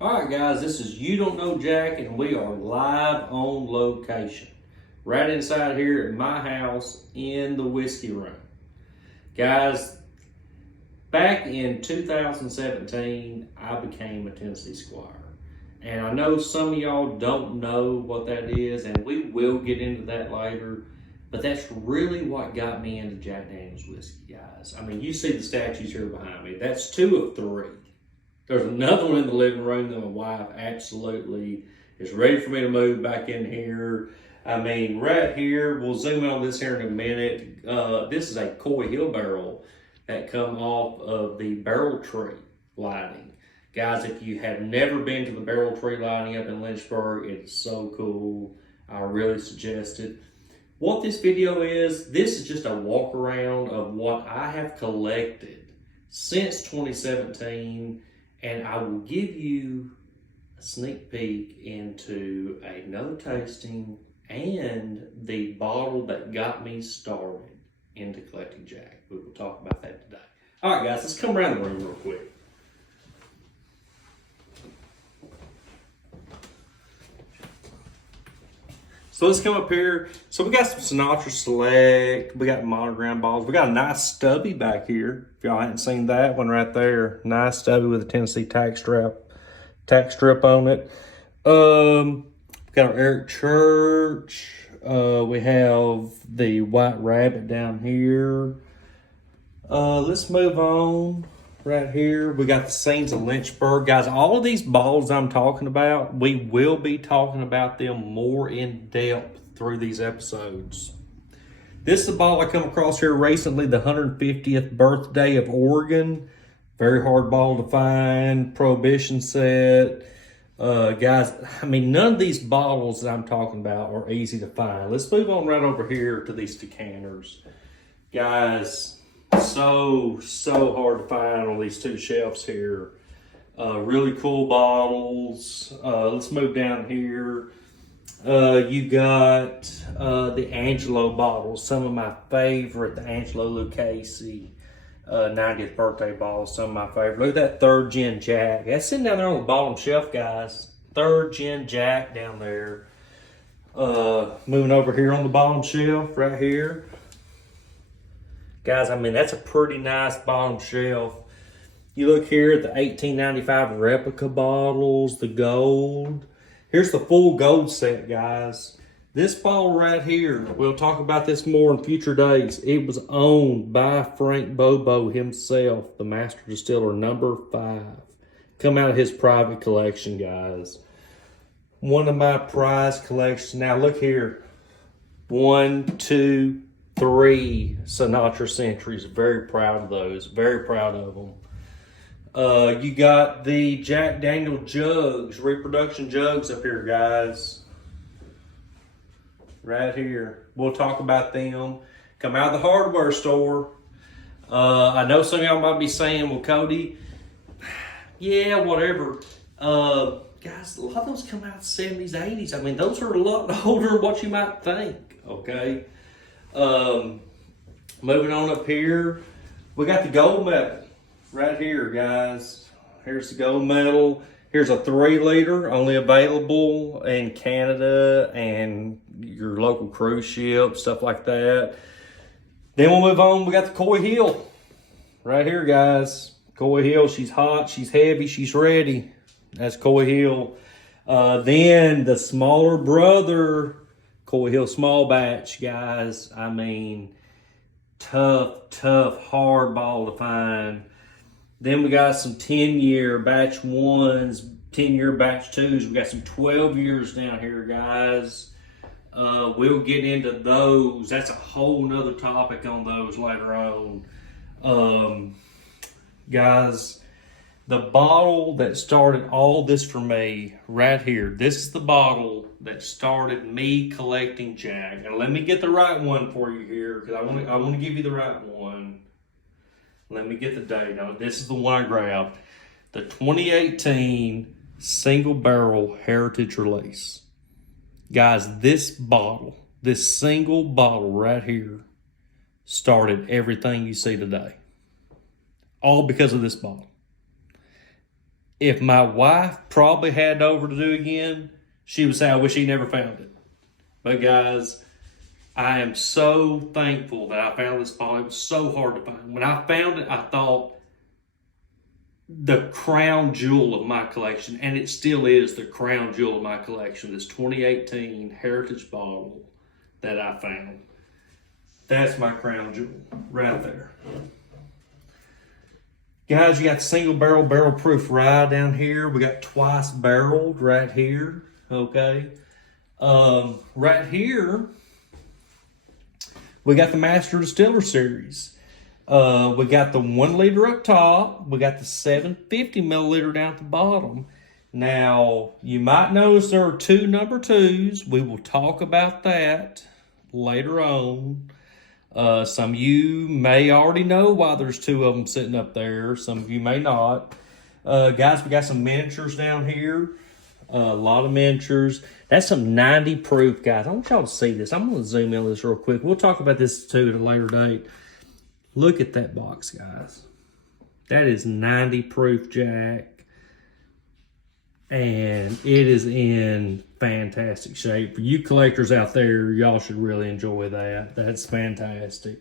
All right, guys, this is You Don't Know Jack, and we are live on location. Right inside here at my house in the whiskey room. Guys, back in 2017, I became a Tennessee Squire. And I know some of y'all don't know what that is, and we will get into that later. But that's really what got me into Jack Daniel's whiskey, guys. I mean, you see the statues here behind me. That's 2 of 3. There's another one in the living room that my wife absolutely is ready for me to move back in here. I mean, right here, we'll zoom in on this here in a minute. This is a Coy Hill barrel that come off of the Barrel Tree lighting. Guys, if you have never been to the Barrel Tree lighting up in Lynchburg, it's so cool. I really suggest it. What this video is, this is just a walk around of what I have collected since 2017. And I will give you a sneak peek into another tasting and the bottle that got me started into collecting Jack. We will talk about that today. All right, guys, let's come around the room real quick. So let's come up here. So we got some Sinatra Select. We got Monogram bottles. We got a nice stubby back here. If y'all hadn't seen that one right there. Nice stubby with a Tennessee tack strip on it. We got our Eric Church. We have the White Rabbit down here. Let's move on. Right here, we got the Scenes of Lynchburg. Guys, all of these bottles I'm talking about, we will be talking about them more in depth through these episodes. This is a bottle I come across here recently, the 150th birthday of Oregon. Very hard bottle to find, Prohibition set. Guys, I mean, none of these bottles that I'm talking about are easy to find. Let's move on right over here to these decanters. Guys, so hard to find on these 2 shelves here. Really cool bottles. Let's move down here. You got the Angelo bottles, some of my favorite, the Angelo Lucchese 90th birthday bottles, some of my favorite. Look at that 3rd Gen Jack. That's sitting down there on the bottom shelf, guys. 3rd Gen Jack down there. Moving over here on the bottom shelf right here. Guys, I mean, that's a pretty nice bottom shelf. You look here at the 1895 replica bottles, the gold. Here's the full gold set, guys. This bottle right here, we'll talk about this more in future days. It was owned by Frank Bobo himself, the master distiller, number 5. Come out of his private collection, guys. One of my prized collections. Now, look here. 1, 2, 3 Sinatra Centuries. Very proud of those. Very proud of them. You got the Jack Daniel jugs, reproduction jugs up here, guys. Right here. We'll talk about them. Come out of the hardware store. I know some of y'all might be saying, well, Cody, yeah, whatever. Guys, a lot of those come out 70s, 80s. I mean, those are a lot older than what you might think, okay? Moving on up here, we got the gold medal right here, guys. Here's the gold medal. Here's a 3-liter, only available in Canada and your local cruise ship, stuff like that. Then we'll move on. We got the Coy Hill right here, guys. Coy Hill, she's hot, she's heavy, she's ready. That's Coy Hill. Then the smaller brother, Coy Hill small batch, guys. I mean, tough, hard bottle to find. Then we got some 10-year batch 1s, 10-year batch 2s. We got some 12 years down here, guys. We'll get into those. That's a whole nother topic on those later on. Guys, the bottle that started all this for me right here, this is the bottle that started me collecting Jack. And let me get the right one for you here, because I want to give you the right one. Let me get the date on it. This is the one I grabbed. The 2018 Single Barrel Heritage Release. Guys, this bottle, this single bottle right here, started everything you see today. All because of this bottle. if my wife probably had over to do again, she would say, I wish he never found it. But guys, I am so thankful that I found this bottle. It was so hard to find. When I found it, I thought the crown jewel of my collection, and it still is the crown jewel of my collection, this 2018 Heritage bottle that I found. That's my crown jewel right there. Guys, you got single barrel proof rye down here. We got twice barreled right here. Okay. Right here, we got the Master Distiller Series. We got the 1 liter up top. We got the 750 milliliter down at the bottom. Now, you might notice there are 2 number 2s. We will talk about that later on. Some of you may already know why there's 2 of them sitting up there. Some of you may not. Guys, we got some miniatures down here. A lot of miniatures. That's some 90 proof, guys. I want y'all to see this. I'm going to zoom in on this real quick. We'll talk about this too at a later date. Look at that box, guys. That is 90 proof Jack. And it is in fantastic shape. For you collectors out there, y'all should really enjoy that. That's fantastic.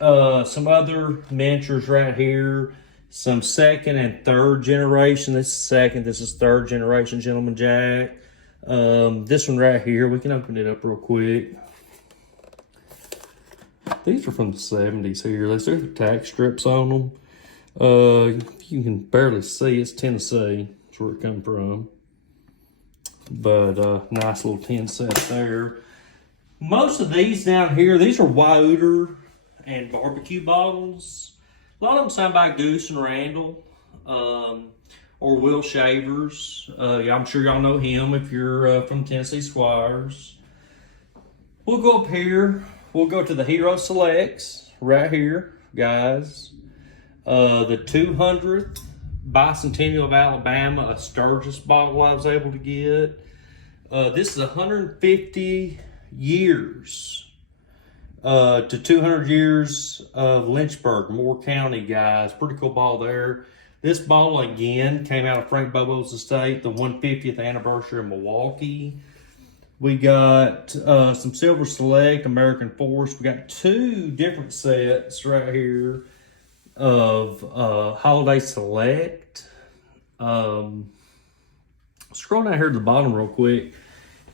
Some other miniatures right here. Some 2nd and 3rd generation. This is 2nd. This is 3rd generation Gentleman Jack. This one right here, we can open it up real quick. These are from the 70s here. There's the tax strips on them. You can barely see. It's Tennessee. That's where it come from. But nice little tin set there. Most of these down here, these are Wouter and barbecue bottles. A lot of them signed by Goose and Randall, or Will Shavers. I'm sure y'all know him if you're from Tennessee Squires. We'll go up here. We'll go to the Hero Selects right here, guys. The 200th Bicentennial of Alabama, a Sturgis bottle I was able to get. This is 150 years to 200 years of Lynchburg, Moore County, guys. Pretty cool bottle there. This bottle, again, came out of Frank Bobo's estate, the 150th anniversary of Milwaukee. We got some Silver Select, American Forest. We got 2 different sets right here of Holiday Select. Scroll down here to the bottom real quick,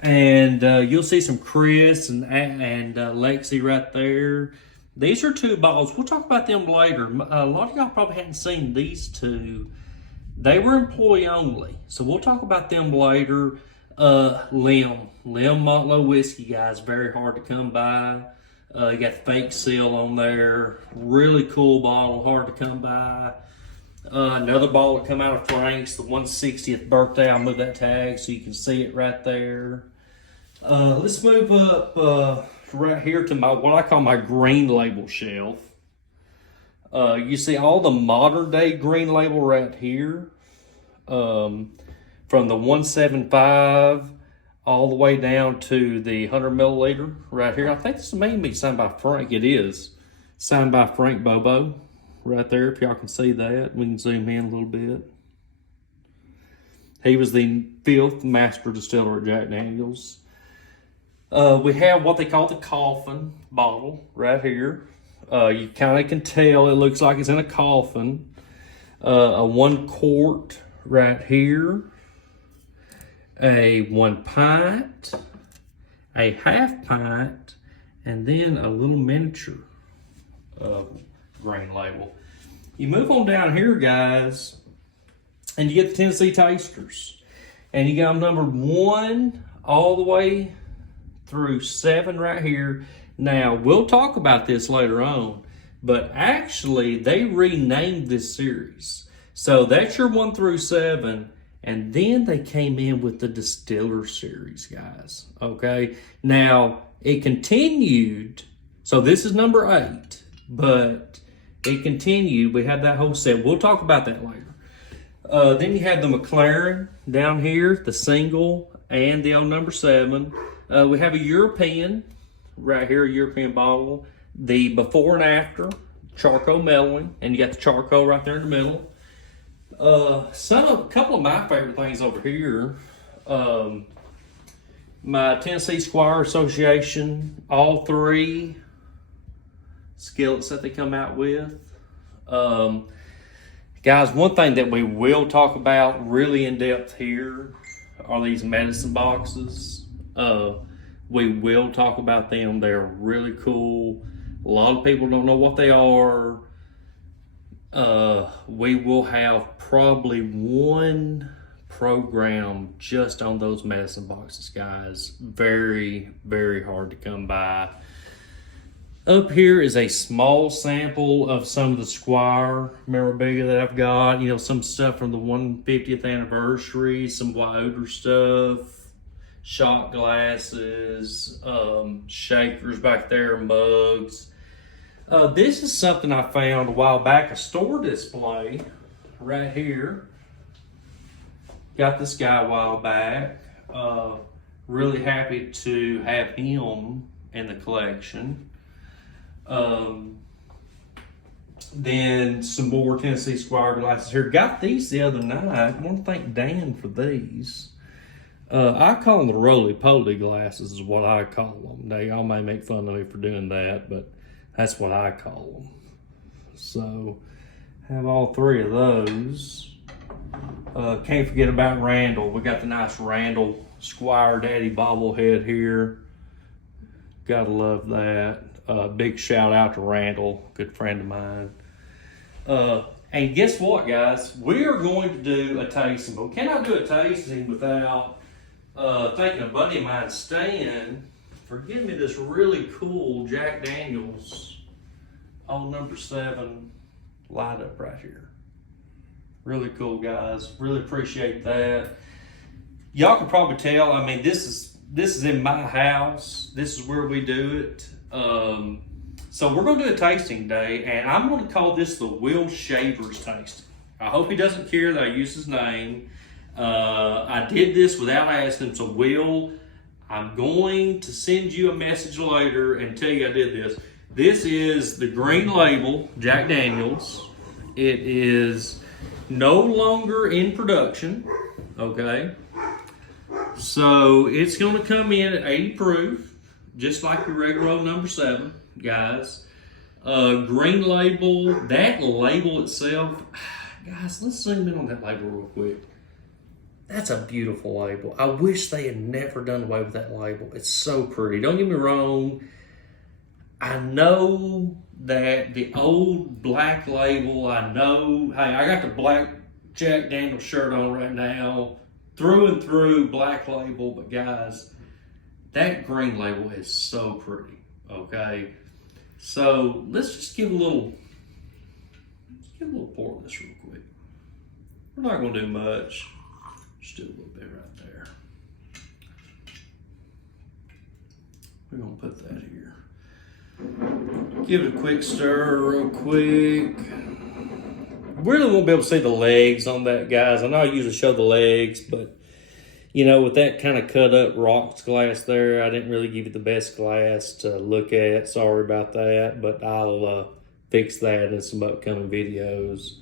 and you'll see some Chris and Lexi right there. These are 2 bottles. We'll talk about them later. A lot of y'all probably hadn't seen these 2. They were employee only, so we'll talk about them later. Lim Montlow whiskey, guys, very hard to come by. You got the fake seal on there. Really cool bottle, hard to come by. Another bottle that come out of Frank's, the 160th birthday. I'll move that tag so you can see it right there. Let's move up right here to my what I call my green label shelf. You see all the modern day green label right here. From the 175 all the way down to the 100 milliliter right here. I think this may be signed by Frank. It is signed by Frank Bobo right there. If y'all can see that, we can zoom in a little bit. He was the 5th master distiller at Jack Daniels. We have what they call the coffin bottle right here. You kind of can tell it looks like it's in a coffin. A 1 quart right here. A 1 pint, a half pint, and then a little miniature grain label. You move on down here, guys, and you get the Tennessee Tasters. And you got them numbered 1 all the way through 7 right here. Now, we'll talk about this later on, but actually, they renamed this series. So that's your 1 through 7. And then they came in with the Distiller Series, guys. Okay. Now, it continued. So this is number 8. But it continued. We had that whole set. We'll talk about that later. Then you have the McLaren down here, the single and the old number 7. We have a European right here, a European bottle. The before and after charcoal mellowing. And you got the charcoal right there in the middle. A couple of my favorite things over here. My Tennessee Squire Association, all three skillets that they come out with. Guys, one thing that we will talk about really in depth here are these medicine boxes. We will talk about them. They're really cool. A lot of people don't know what they are. We will have probably one program just on those medicine boxes, guys. Very, very hard to come by. Up here is a small sample of some of the Squire memorabilia that I've got. You know, some stuff from the 150th anniversary, some Wyoder stuff, shot glasses, shakers back there, mugs. This is something I found a while back, a store display right here. Got this guy a while back. Really happy to have him in the collection. Then some more Tennessee Squire glasses here. Got these the other night. I want to thank Dan for these. I call them the roly-poly glasses is what I call them. They all may make fun of me for doing that, but that's what I call them. So, have all three of those. Can't forget about Randall. We got the nice Randall Squire Daddy bobblehead here. Gotta love that. Big shout out to Randall, good friend of mine. And guess what, guys? We are going to do a tasting, but we cannot do a tasting without thanking a buddy of mine, Stan, for giving me this really cool Jack Daniels Old Number 7 light up right here. Really cool, guys. Really appreciate that. Y'all can probably tell, I mean, this is in my house. This is where we do it. So we're going to do a tasting day, and I'm going to call this the Will Shavers tasting. I hope he doesn't care that I use his name. I did this without asking him, so Will, I'm going to send you a message later and tell you I did this. This is the Green Label Jack Daniels. It is no longer in production, okay? So it's going to come in at 80 proof, just like your regular Old Number 7, guys. Green Label, that label itself, guys, let's zoom in on that label real quick. That's a beautiful label. I wish they had never done away with that label. It's so pretty. Don't get me wrong. I know that the old black label, I know, hey, I got the black Jack Daniels shirt on right now, through and through black label, but guys, that green label is so pretty, okay? So let's just give a little pour of this real quick. We're not gonna do much, just do a little bit right there. We're gonna put that here. Give it a quick stir real quick. Really won't be able to see the legs on that, guys. I know I usually show the legs, but you know, with that kind of cut up rocks glass there, I didn't really give you the best glass to look at. Sorry about that, but I'll fix that in some upcoming videos.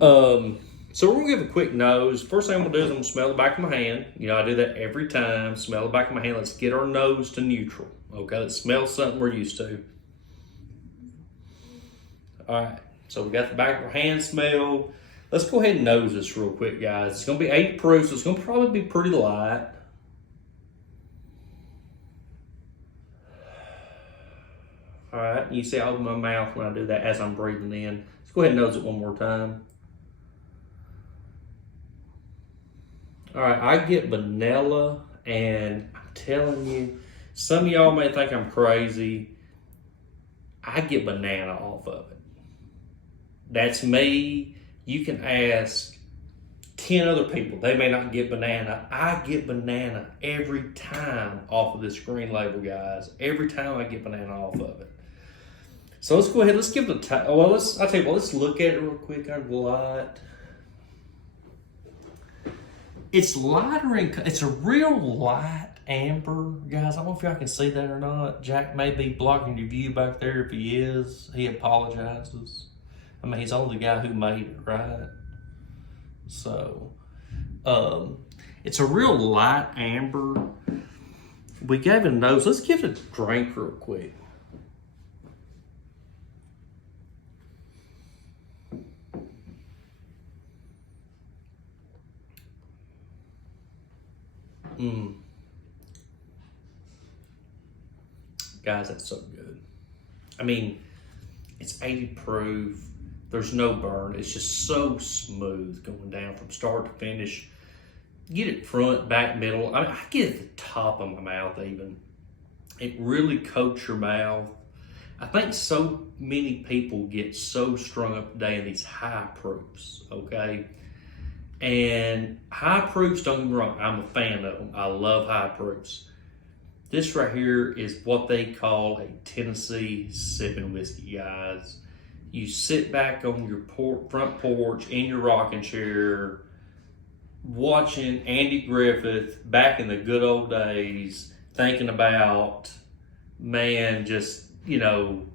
So we're gonna give a quick nose. First thing I'm gonna do is I'm gonna smell the back of my hand. You know, I do that every time. Smell the back of my hand. Let's get our nose to neutral. Okay, let's smell something we're used to. All right, so we got the back of our hand smell. Let's go ahead and nose this real quick, guys. It's gonna be 80 proof, so it's gonna probably be pretty light. All right, you see I open my mouth when I do that as I'm breathing in. Let's go ahead and nose it one more time. All right, I get vanilla, and I'm telling you, some of y'all may think I'm crazy. I get banana off of it. That's me. You can ask 10 other people. They may not get banana. I get banana every time off of this Green Label, guys. Every time I get banana off of it. So let's go ahead. Let's give it a well, I'll tell you what, let's look at it real quick under the light. It's lighter it's a real light amber, guys. I don't know if y'all can see that or not. Jack may be blocking your view back there. If he is, he apologizes. I mean, he's only the guy who made it, right? So, it's a real light amber. We gave it a nose. Let's give it a drink real quick. Guys, that's so good. I mean, it's 80 proof. There's no burn. It's just so smooth going down from start to finish. Get it front, back, middle. I mean, I get it at the top of my mouth even. It really coats your mouth. I think so many people get so strung up today in these high proofs, okay? And high proofs, don't get me wrong, I'm a fan of them. I love high proofs. This right here is what they call a Tennessee sipping whiskey, guys. You sit back on your front porch in your rocking chair, watching Andy Griffith back in the good old days, thinking about, man, just, you know,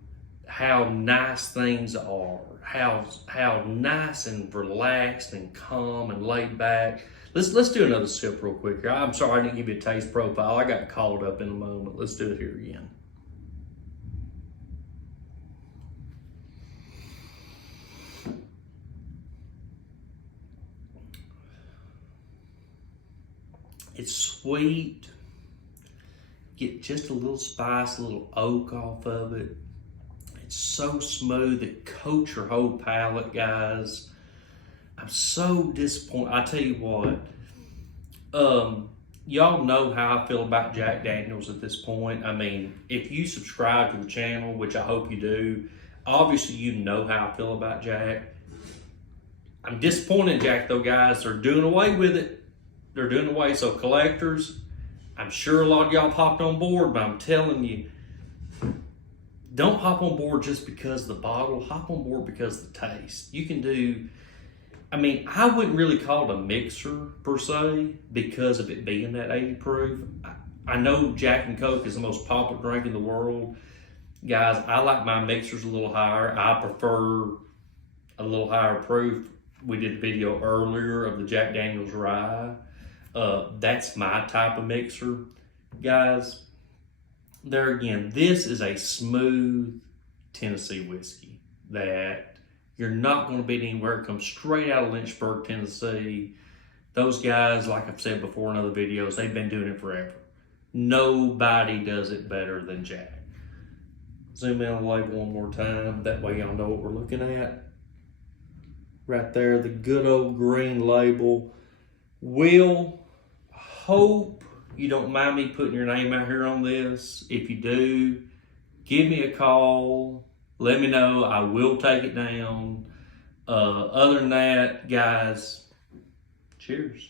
how nice things are, how nice and relaxed and calm and laid back. Let's do another sip real quick here. I'm sorry I didn't give you a taste profile. I got caught up in a moment. Let's do it here again. It's sweet. Get just a little spice, a little oak off of it. It's so smooth. It coats your whole palate, guys. I'm so disappointed. I tell you what, y'all know how I feel about Jack Daniels at this point. I mean, if you subscribe to the channel, which I hope you do, obviously you know how I feel about Jack. I'm disappointed in Jack though, guys. They're doing away with it. They're doing away. So collectors, I'm sure a lot of y'all hopped on board, but I'm telling you, don't hop on board just because of the bottle. Hop on board because of the taste. You can do, I mean, I wouldn't really call it a mixer per se because of it being that 80 proof. I know Jack and Coke is the most popular drink in the world. Guys, I like my mixers a little higher. I prefer a little higher proof. We did a video earlier of the Jack Daniels Rye. That's my type of mixer. Guys, there again, this is a smooth Tennessee whiskey that you're not going to beat anywhere. It comes straight out of Lynchburg, Tennessee. Those guys, like I've said before in other videos, they've been doing it forever. Nobody does it better than Jack. Zoom in on the label one more time. That way y'all know what we're looking at. Right there, the good old green label. Will, hope you don't mind me putting your name out here on this. If you do, give me a call. Let me know. I will take it down. Other than that, guys, cheers.